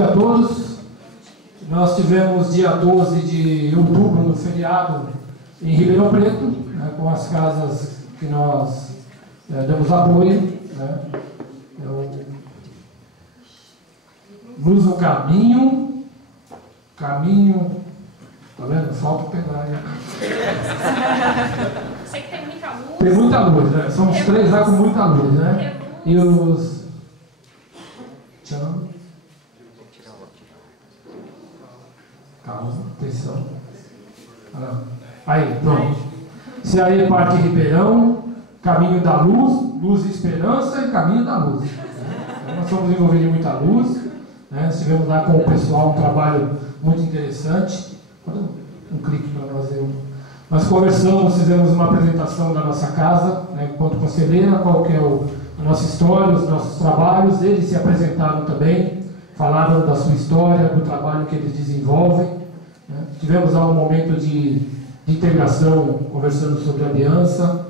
A todos, nós tivemos dia 12 de outubro, no feriado, em Ribeirão Preto, né, com as casas que nós damos apoio, né, Luz no Caminho, tá vendo? Falta pegar aí. Sei que tem muita luz. Tem muita luz, né? Somos três lá com muita luz, né? E os... Tchau. Calma, atenção. Aí, pronto. Se aí parte Ribeirão, Caminho da Luz, Luz e Esperança e Caminho da Luz. Então, nós somos envolvidos em muita luz, né? Estivemos lá com o pessoal, um trabalho muito interessante. Um clique para nós. Nós conversamos, fizemos uma apresentação da nossa casa, né, enquanto conselheira, qual que é a nossa história, os nossos trabalhos. Eles se apresentaram também, falaram da sua história, do trabalho que eles desenvolvem. Né. Tivemos lá um momento de integração, conversando sobre aliança,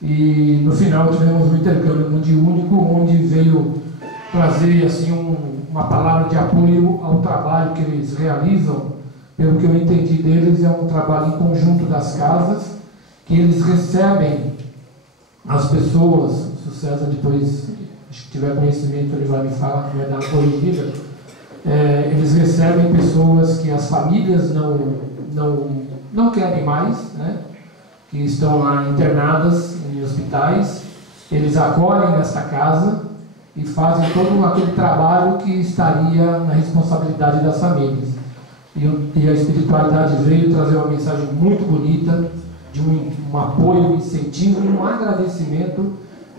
e no final tivemos um intercâmbio mundiúnico, onde veio trazer assim, uma palavra de apoio ao trabalho que eles realizam. Pelo que eu entendi deles, é um trabalho em conjunto das casas, que eles recebem as pessoas. Se o César depois, acho que tiver conhecimento, ele vai me falar, vai dar uma corrigida. Eles recebem pessoas que as famílias não querem mais, né? Que estão lá internadas em hospitais. Eles acolhem nesta casa e fazem todo aquele trabalho que estaria na responsabilidade das famílias. E a espiritualidade veio trazer uma mensagem muito bonita, de um apoio, um incentivo e um agradecimento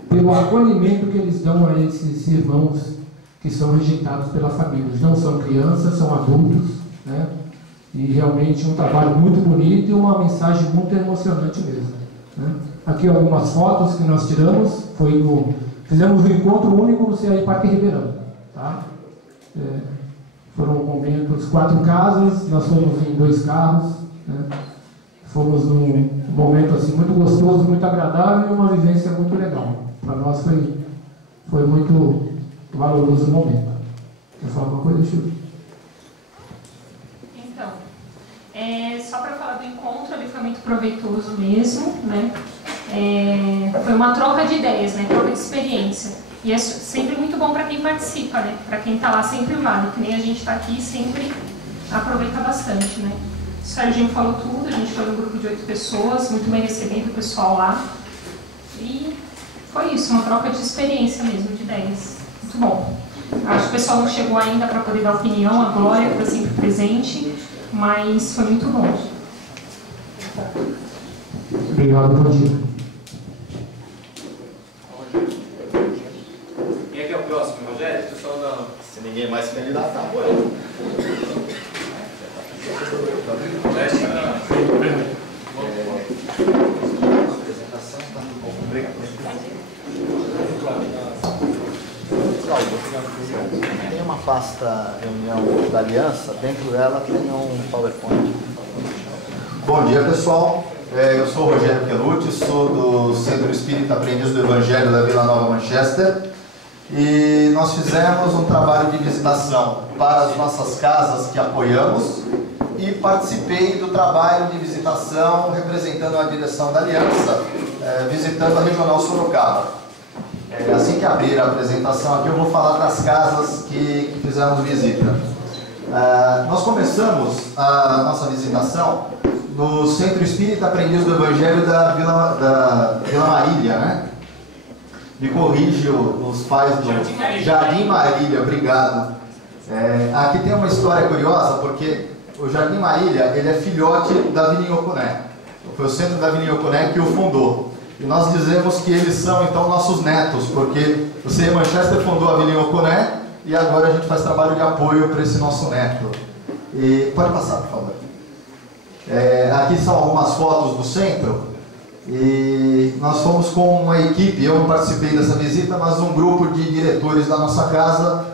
pelo acolhimento que eles dão a esses irmãos que são rejeitados pela família. Eles não são crianças, são adultos, né? E realmente um trabalho muito bonito e uma mensagem muito emocionante mesmo, né? Aqui algumas fotos que nós tiramos, fizemos um encontro único no CAI Parque Ribeirão, tá? Foram momentos, 4 casas, nós fomos em 2 carros, né? Fomos num momento assim, muito gostoso, muito agradável e uma vivência muito legal. Para nós foi muito valoroso o momento. Quer falar alguma coisa, Chico? Então, só para falar do encontro, ele foi muito proveitoso mesmo, né? Foi uma troca de ideias, né? Troca de experiência. E é sempre muito bom para quem participa, né? Para quem está lá sempre vale, que nem a gente está aqui, sempre aproveita bastante, né? O Serginho falou tudo, a gente foi um grupo de 8 pessoas, muito bem recebido o pessoal lá. E foi isso, uma troca de experiência mesmo, de ideias. Muito bom. Acho que o pessoal não chegou ainda para poder dar opinião, a Glória está sempre presente, mas foi muito bom. Obrigado, bom dia. Se ninguém mais se candidatar, pô. A apresentação está tem uma pasta reunião da aliança, dentro dela tem um PowerPoint. Bom dia, pessoal. Eu sou o Rogério Quelucci, sou do Centro Espírita Aprendiz do Evangelho da Vila Nova Manchester. E nós fizemos um trabalho de visitação para as nossas casas que apoiamos e participei do trabalho de visitação representando a direção da Aliança, visitando a Regional Sorocaba. Assim que abrir a apresentação aqui, eu vou falar das casas que fizemos visita. Nós começamos a nossa visitação no Centro Espírita Aprendiz do Evangelho da Vila Marília, né? Me corrige os pais do Jardim Marília, obrigado. Aqui tem uma história curiosa, porque o Jardim Marília, ele é filhote da Vila Inhocuné. Foi o centro da Vila Inhocuné que o fundou. E nós dizemos que eles são, então, nossos netos, porque o CE Manchester fundou a Vila Inhocuné e agora a gente faz trabalho de apoio para esse nosso neto. E pode passar, por favor. Aqui são algumas fotos do centro. E nós fomos com uma equipe, eu não participei dessa visita, mas um grupo de diretores da nossa casa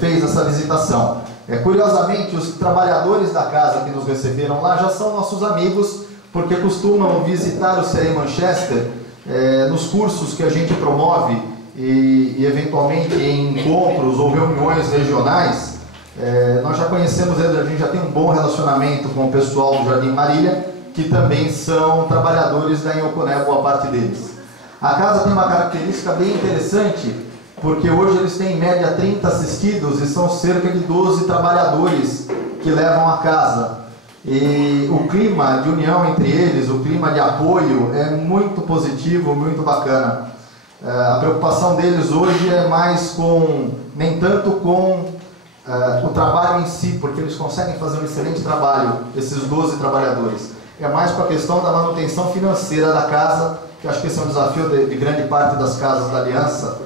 fez essa visitação. Curiosamente, os trabalhadores da casa que nos receberam lá já são nossos amigos, porque costumam visitar o CE Manchester nos cursos que a gente promove e eventualmente em encontros ou reuniões regionais. Nós já conhecemos eles, a gente já tem um bom relacionamento com o pessoal do Jardim Marília, que também são trabalhadores da Inhoconé, boa parte deles. A casa tem uma característica bem interessante, porque hoje eles têm em média 30 assistidos e são cerca de 12 trabalhadores que levam a casa. E o clima de união entre eles, o clima de apoio é muito positivo, muito bacana. A preocupação deles hoje é mais nem tanto com o trabalho em si, porque eles conseguem fazer um excelente trabalho, esses 12 trabalhadores. É mais com a questão da manutenção financeira da casa, que acho que esse é um desafio de grande parte das casas da Aliança,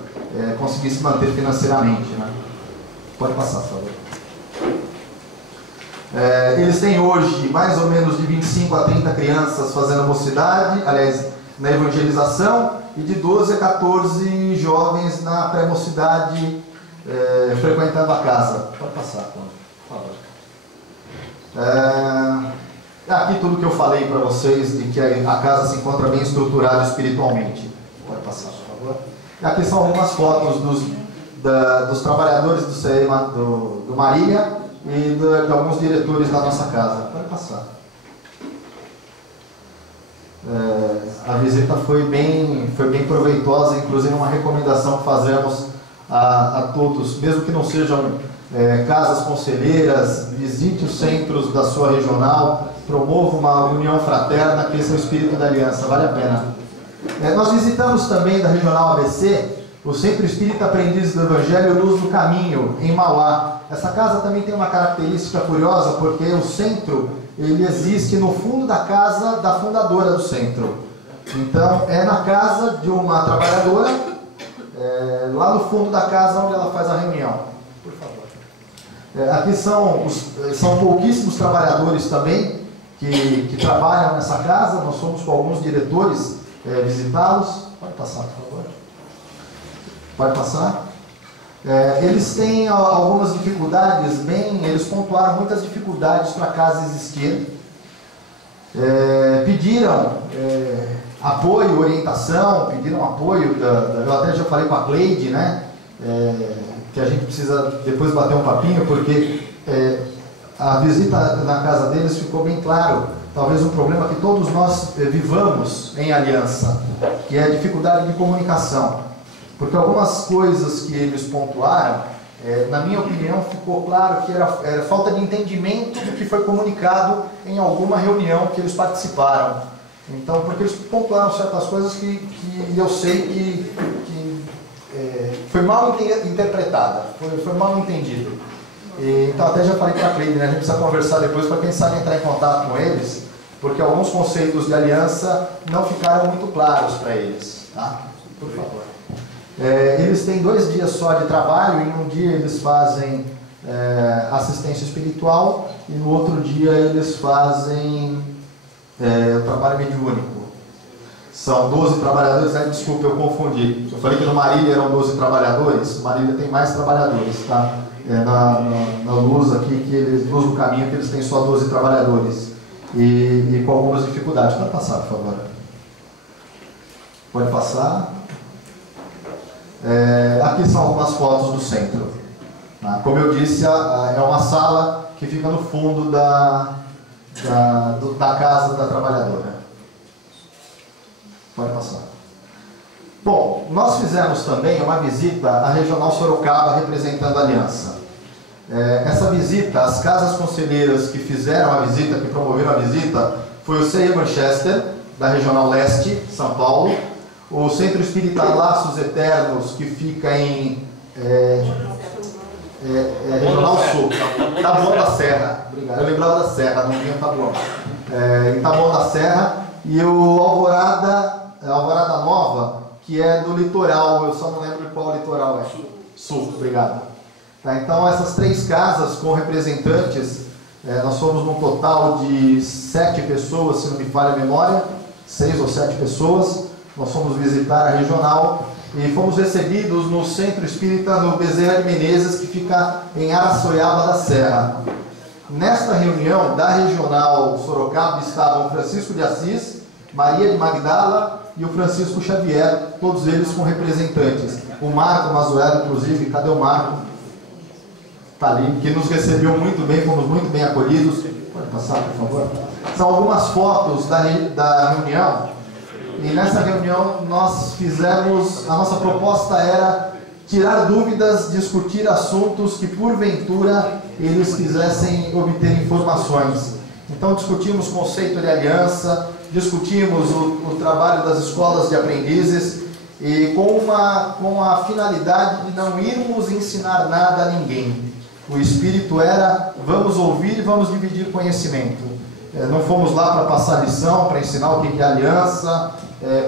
conseguir se manter financeiramente, né? Pode passar, por favor. Eles têm hoje mais ou menos de 25 a 30 crianças fazendo mocidade, aliás, na evangelização, e de 12 a 14 jovens na pré-mocidade frequentando a casa. Pode passar, por favor. Aqui tudo que eu falei para vocês, de que a casa se encontra bem estruturada espiritualmente. Pode passar, por favor. Aqui são algumas fotos dos trabalhadores do CEMA do Marília e de alguns diretores da nossa casa. Pode passar. A visita foi bem proveitosa, inclusive uma recomendação que fazemos a todos, mesmo que não sejam casas conselheiras, visite os centros da sua regional, promova uma união fraterna, que esse é o espírito da aliança, vale a pena. Nós visitamos também da regional ABC o Centro Espírita Aprendiz do Evangelho Luz do Caminho, em Mauá. Essa casa também tem uma característica curiosa, porque o centro ele existe no fundo da casa da fundadora do centro. Então, é na casa de uma trabalhadora, lá no fundo da casa onde ela faz a reunião. Por favor. Aqui são pouquíssimos trabalhadores também que trabalham nessa casa. Nós fomos com alguns diretores visitá-los. Pode passar, por favor. Pode passar. Eles têm algumas dificuldades, eles pontuaram muitas dificuldades para a casa existir. Pediram apoio, orientação, pediram apoio, eu até já falei com a Cleide, né? Que a gente precisa depois bater um papinho, porque a visita na casa deles ficou bem claro, talvez um problema que todos nós vivamos em aliança, que é a dificuldade de comunicação. Porque algumas coisas que eles pontuaram, na minha opinião, ficou claro que era falta de entendimento do que foi comunicado em alguma reunião que eles participaram. Então, porque eles pontuaram certas coisas que eu sei que foi mal interpretada, foi mal entendido. Então, até já falei para a Cleide, né? A gente precisa conversar depois para quem sabe entrar em contato com eles, porque alguns conceitos de aliança não ficaram muito claros para eles. Tá? Por favor. Eles têm 2 dias só de trabalho, em um dia eles fazem assistência espiritual e no outro dia eles fazem trabalho mediúnico. São 12 trabalhadores, desculpa, eu confundi. Eu falei que no Marília eram 12 trabalhadores, Marília tem mais trabalhadores, tá? Na Luz aqui, Luz do Caminho, que eles têm só 12 trabalhadores e com algumas dificuldades. Pode passar, por favor. Pode passar. Aqui são algumas fotos do centro. Como eu disse, é uma sala que fica no fundo da casa da trabalhadora. Pode passar. Bom, nós fizemos também uma visita à Regional Sorocaba representando a Aliança. Essa visita, as casas conselheiras que fizeram a visita, que promoveram a visita, foi o CEI Manchester, da Regional Leste, São Paulo, o Centro Espírita Laços Eternos, que fica em Regional Sul, Taboão da Serra. Obrigado. Eu lembrava da Serra, não tinha Taboão. Em Taboão da Serra, e o Alvorada Nova, que é do litoral, eu só não lembro qual litoral é. Sul, obrigado. Tá, então, essas 3 casas com representantes, nós fomos num total de 7 pessoas, se não me falha a memória, 6 ou 7 pessoas. Nós fomos visitar a regional e fomos recebidos no Centro Espírita no Bezerra de Menezes, que fica em Araçoiaba da Serra. Nesta reunião da regional Sorocaba estavam Francisco de Assis, Maria de Magdala e o Francisco Xavier, todos eles com representantes. O Marco Mazuelo, inclusive, cadê o Marco? está ali, que nos recebeu muito bem, fomos muito bem acolhidos. Pode passar, por favor. São algumas fotos da reunião, e nessa reunião nós fizemos, a nossa proposta era tirar dúvidas, discutir assuntos que porventura eles quisessem obter informações. Então discutimos conceito de aliança, discutimos o trabalho das escolas de aprendizes, e com a finalidade de não irmos ensinar nada a ninguém. O espírito era, vamos ouvir e vamos dividir conhecimento. Não fomos lá para passar lição, para ensinar o que é aliança,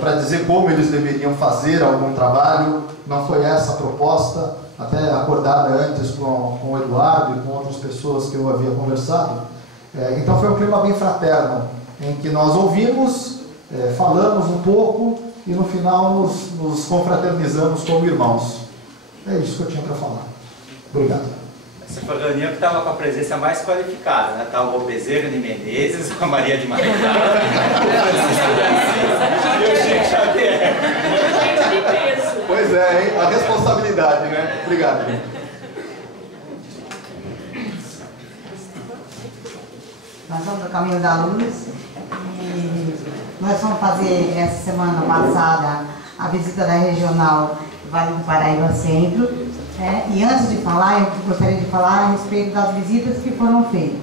para dizer como eles deveriam fazer algum trabalho. Não foi essa a proposta, até acordada antes com o Eduardo e com outras pessoas que eu havia conversado. Então foi um clima bem fraterno, em que nós ouvimos, falamos um pouco e no final nos confraternizamos como irmãos. É isso que eu tinha para falar. Obrigado. Essa foi a reunião que estava com a presença mais qualificada, né? Estava o Bezerra de Menezes, a Maria de Maria e o Chico Xavier. Pois é, hein? A responsabilidade, né? Obrigado. Nós vamos no caminho da luz e nós vamos fazer essa semana passada a visita da regional Vale do Paraíba Centro. E antes de falar, eu gostaria de falar a respeito das visitas que foram feitas.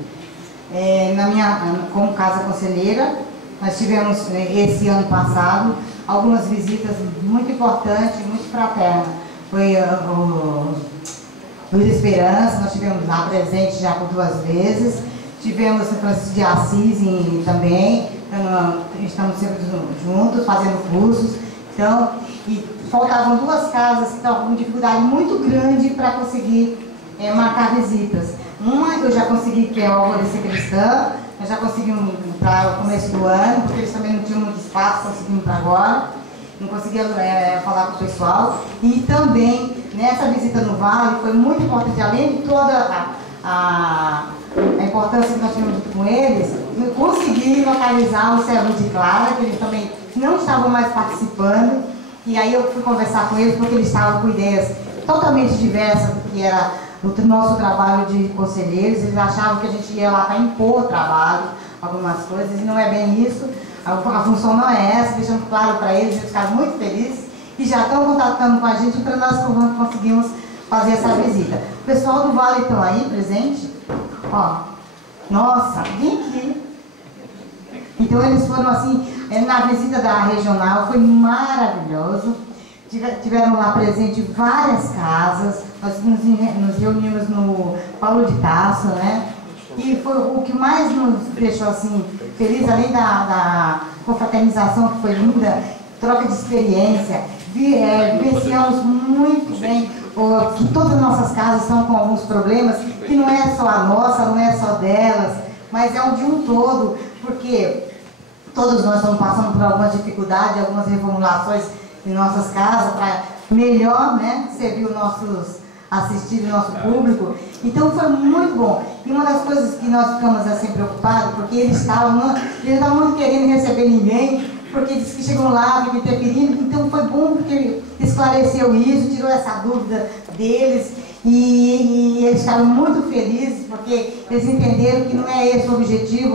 Como Casa Conselheira, nós tivemos esse ano passado algumas visitas muito importantes, muito fraternas. Foi o Luz Esperança, nós tivemos lá presente já por 2 vezes. Tivemos São Francisco de Assis também, estamos sempre juntos, fazendo cursos. Então, faltavam 2 casas que estavam com dificuldade muito grande para conseguir marcar visitas. Uma eu já consegui, que é o Alvorecer Cristã, nós já conseguimos para o começo do ano, porque eles também não tinham muito espaço, conseguimos para agora, não conseguia falar com o pessoal. E também, nessa visita no Vale, foi muito importante, além de toda a importância que nós tivemos com eles, conseguir localizar o Cerro de Clara, que eles também não estavam mais participando. E aí eu fui conversar com eles porque eles estavam com ideias totalmente diversas do que era o nosso trabalho de conselheiros. Eles achavam que a gente ia lá para impor trabalho, algumas coisas, e não é bem isso. A função não é essa, deixamos claro para eles, eles ficaram muito felizes e já estão contatando com a gente para nós conseguimos fazer essa visita. O pessoal do Vale estão aí presente? Ó, nossa, vem aqui. Então eles foram assim, na visita da regional, foi maravilhoso. Tiveram lá presente várias casas, nós nos reunimos no Paulo de Tarso, né? E foi o que mais nos deixou assim, feliz, além da confraternização que foi linda, troca de experiência, vivenciamos muito bem que todas as nossas casas estão com alguns problemas, que não é só a nossa, não é só delas, mas é o de um todo, porque todos nós estamos passando por algumas dificuldades, algumas reformulações em nossas casas para melhor, né, servir os nossos assistir o nosso público. Então foi muito bom. E uma das coisas que nós ficamos assim preocupados, porque eles estavam muito querendo receber ninguém, porque disse que chegou lá, me interferindo. Então foi bom porque esclareceu isso, tirou essa dúvida deles. E eles estavam muito felizes, porque eles entenderam que não é esse o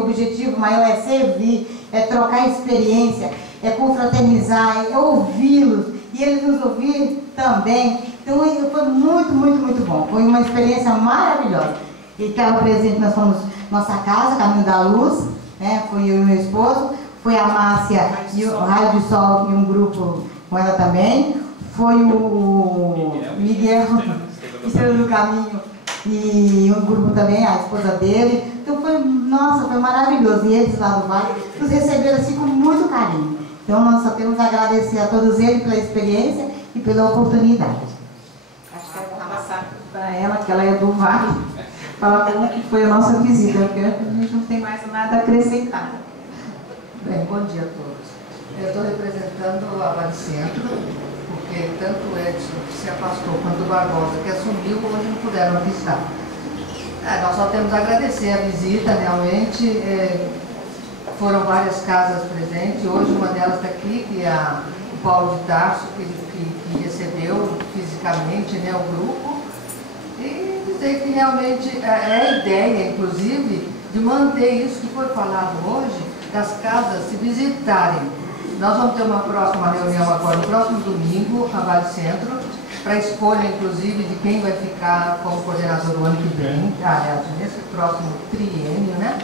objetivo maior é servir, é trocar experiência, é confraternizar, é ouvi-los, e eles nos ouviram também. Então foi muito, muito, muito bom, foi uma experiência maravilhosa. E estava presente, nós fomos nossa casa, Caminho da Luz, né? Foi eu e meu esposo, foi a Márcia e o Raio do Sol e um grupo com ela também, foi o Miguel Estrela do Caminho e um grupo também, a esposa dele. Então foi, nossa, foi maravilhoso. E eles lá do Vale nos receberam assim com muito carinho. Então nós só temos a agradecer a todos eles pela experiência e pela oportunidade. Acho que eu vou passar para ela, que ela é do Vale, falar como que foi a nossa visita, porque a gente não tem mais nada a acrescentar. Bem, bom dia a todos. Eu estou representando a Vale Centro, porque tanto o Edson, que se afastou, quanto o Barbosa, que assumiu, hoje não puderam aqui estar. Nós só temos a agradecer a visita, realmente. Foram várias casas presentes, hoje uma delas está aqui, que é o Paulo de Tarso, que recebeu fisicamente, né, o grupo. E dizer que realmente é a ideia, inclusive, de manter isso que foi falado hoje, das casas se visitarem. Nós vamos ter uma próxima reunião agora, no próximo domingo, a Vale Centro, para a escolha, inclusive, de quem vai ficar como coordenador o ano que vem, nesse próximo triênio, né?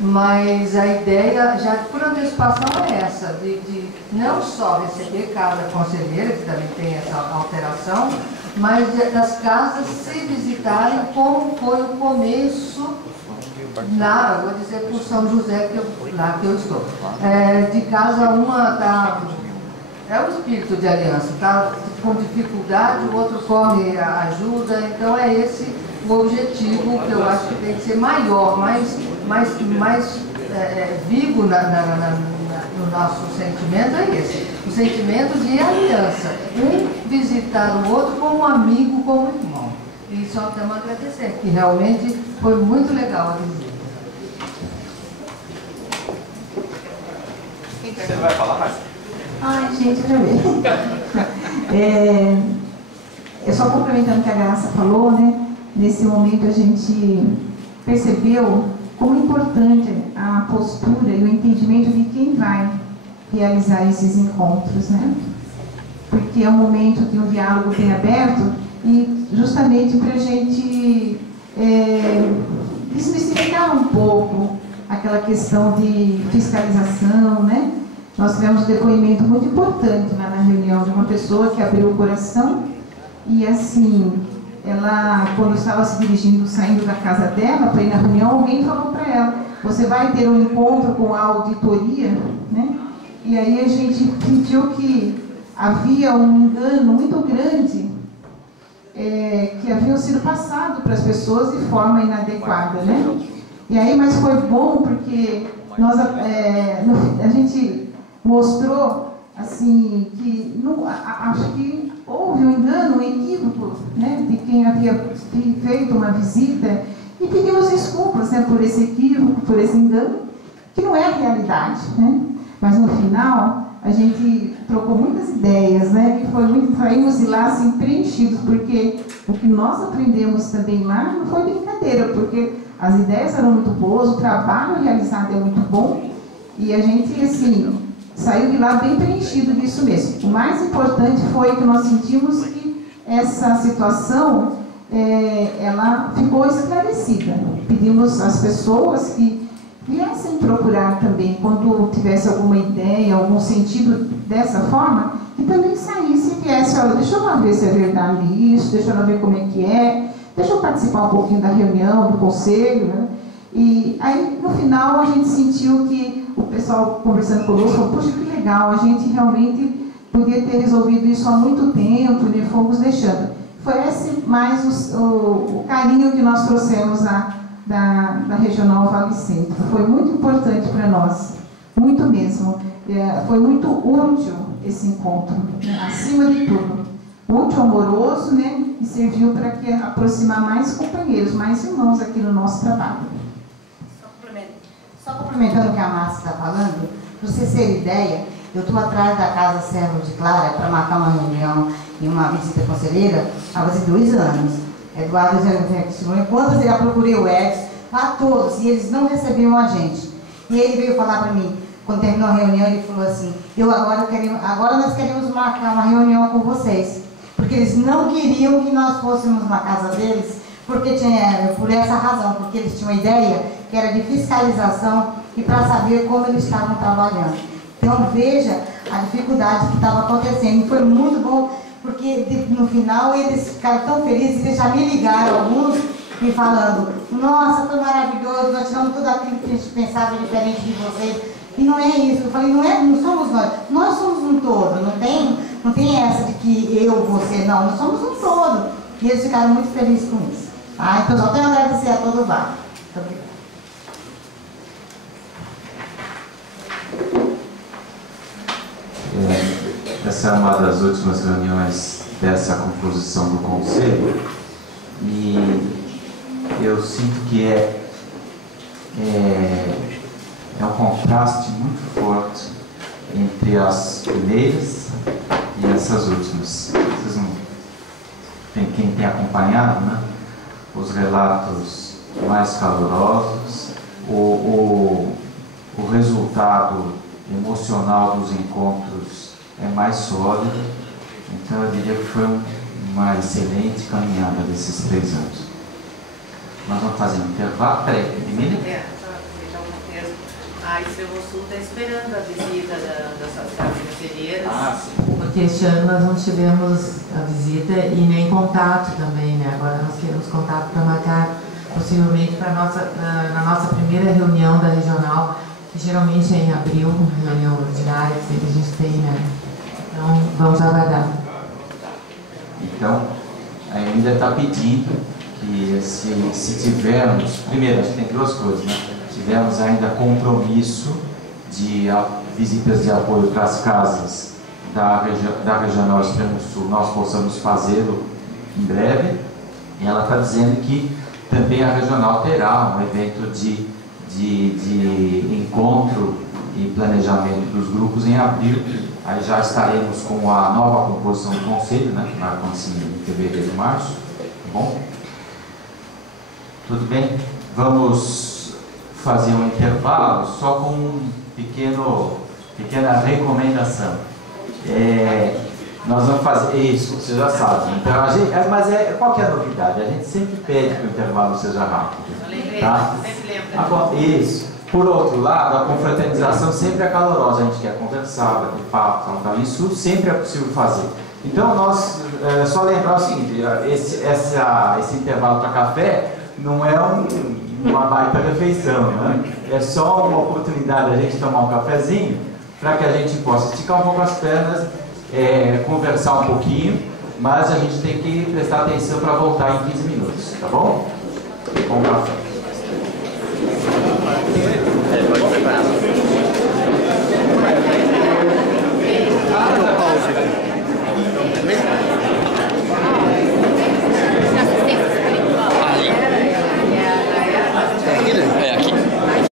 Mas a ideia, já por antecipação, é essa, de não só receber casa conselheira, que também tem essa alteração, mas das casas se visitarem como foi o começo, lá, eu vou dizer por São José, lá que eu estou. De casa uma está... É o espírito de aliança, está com dificuldade, o outro corre a ajuda, então é esse o objetivo que eu acho que tem que ser maior, mais vivo no nosso sentimento, é esse. O sentimento de aliança, um visitar o outro como amigo, como irmão. E só temos a agradecer, que realmente foi muito legal a visita. Você não vai falar mais? Ai, gente, já vi. É só complementando o que a Graça falou, né? Nesse momento a gente percebeu como é importante a postura e o entendimento de quem vai realizar esses encontros, né? Porque é um momento de um diálogo bem aberto e justamente para a gente desmistificar um pouco aquela questão de fiscalização, né? Nós tivemos um depoimento muito importante lá na reunião de uma pessoa que abriu o coração e assim, ela, quando estava se dirigindo, saindo da casa dela para ir na reunião, alguém falou para ela, você vai ter um encontro com a auditoria, né? E aí a gente sentiu que havia um engano muito grande que havia sido passado para as pessoas de forma inadequada, né? E aí, mas foi bom porque nós, a gente mostrou assim que acho que houve um engano, um equívoco, né, de quem havia feito uma visita e pedimos desculpas, né, por esse equívoco, por esse engano, que não é a realidade, né? Mas no final a gente trocou muitas ideias, né, que saímos de lá assim preenchidos, porque o que nós aprendemos também lá não foi brincadeira, porque as ideias eram muito boas, o trabalho realizado é muito bom e a gente assim saiu de lá bem preenchido disso mesmo. O mais importante foi que nós sentimos que essa situação ela ficou esclarecida. Pedimos às pessoas que viessem procurar também, quando tivesse alguma ideia, algum sentido dessa forma, que também saísse e viesse, olha, deixa eu lá ver se é verdade isso, deixa eu lá ver como é que é, deixa eu participar um pouquinho da reunião, do conselho, né? E aí, no final, a gente sentiu que o pessoal conversando conosco falou, poxa, que legal, a gente realmente podia ter resolvido isso há muito tempo, né? Fomos deixando. Foi esse mais o carinho que nós trouxemos da Regional Vale Centro. Foi muito importante para nós, muito mesmo. Foi muito útil esse encontro, né? Acima de tudo. Útil, amoroso, né? E serviu para aproximar mais companheiros, mais irmãos aqui no nosso trabalho. Só complementando o que a Márcia está falando, para vocês terem ideia, eu estou atrás da Casa Servo de Clara para marcar uma reunião e uma visita conselheira há quase 2 anos. Eduardo já quantas eu já procurei o Edson, a todos, e eles não recebiam a gente. E ele veio falar para mim, quando terminou a reunião, ele falou assim, agora nós queremos marcar uma reunião com vocês. Porque eles não queriam que nós fôssemos na casa deles, por essa razão, porque eles tinham uma ideia que era de fiscalização e para saber como eles estavam trabalhando. Então veja a dificuldade que estava acontecendo. E foi muito bom, porque no final eles ficaram tão felizes, eles já me ligaram, alguns, me falando, nossa, foi maravilhoso, nós tiramos tudo aquilo que a gente pensava diferente de vocês. E não é isso, eu falei, não somos nós somos um todo, não tem essa de que eu, você, não, nós somos um todo. E eles ficaram muito felizes com isso. Então só tenho a agradecer a todo o VAR. Essa é uma das últimas reuniões dessa composição do Conselho e eu sinto que é um contraste muito forte entre as primeiras e essas últimas. Vocês não tem quem tem acompanhado, né? os relatos mais calorosos, o resultado emocional dos encontros é mais sólido. Então eu diria que foi uma excelente caminhada desses 3 anos. Nós vamos fazer um intervalo. Peraí, Emília? A ICU Sul está esperando a visita das carcereiras. Ah, sim. Porque este ano nós não tivemos a visita e nem contato também, né? Agora nós queremos contato para marcar, possivelmente, na nossa primeira reunião da regional, que geralmente é em abril, uma reunião ordinária que sempre a gente tem, né? Então, vamos aguardar. Então, a Emília está pedindo que se tivermos, primeiro, a gente tem 2 coisas, né? Tivemos ainda compromisso de visitas de apoio para as casas da Regional Extremo Sul, nós possamos fazê-lo em breve. E ela está dizendo que também a Regional terá um evento de encontro e planejamento dos grupos em abril. Aí já estaremos com a nova composição do Conselho, né, que vai acontecer em fevereiro e março. Tá bom? Tudo bem? Vamos fazer um intervalo só com pequena recomendação. Nós vamos fazer isso, você já sabe. Então, qual que é a novidade? A gente sempre pede que o intervalo seja rápido. Tá? Isso. Por outro lado, a confraternização sempre é calorosa, a gente quer conversar, bater papo, tal. Isso sempre é possível fazer. Então, nós, só lembrar o seguinte, esse intervalo para café não é uma baita refeição, né? É só uma oportunidade da gente tomar um cafezinho para que a gente possa esticar um pouco as pernas, conversar um pouquinho, mas a gente tem que prestar atenção para voltar em 15 minutos, tá bom? Com café.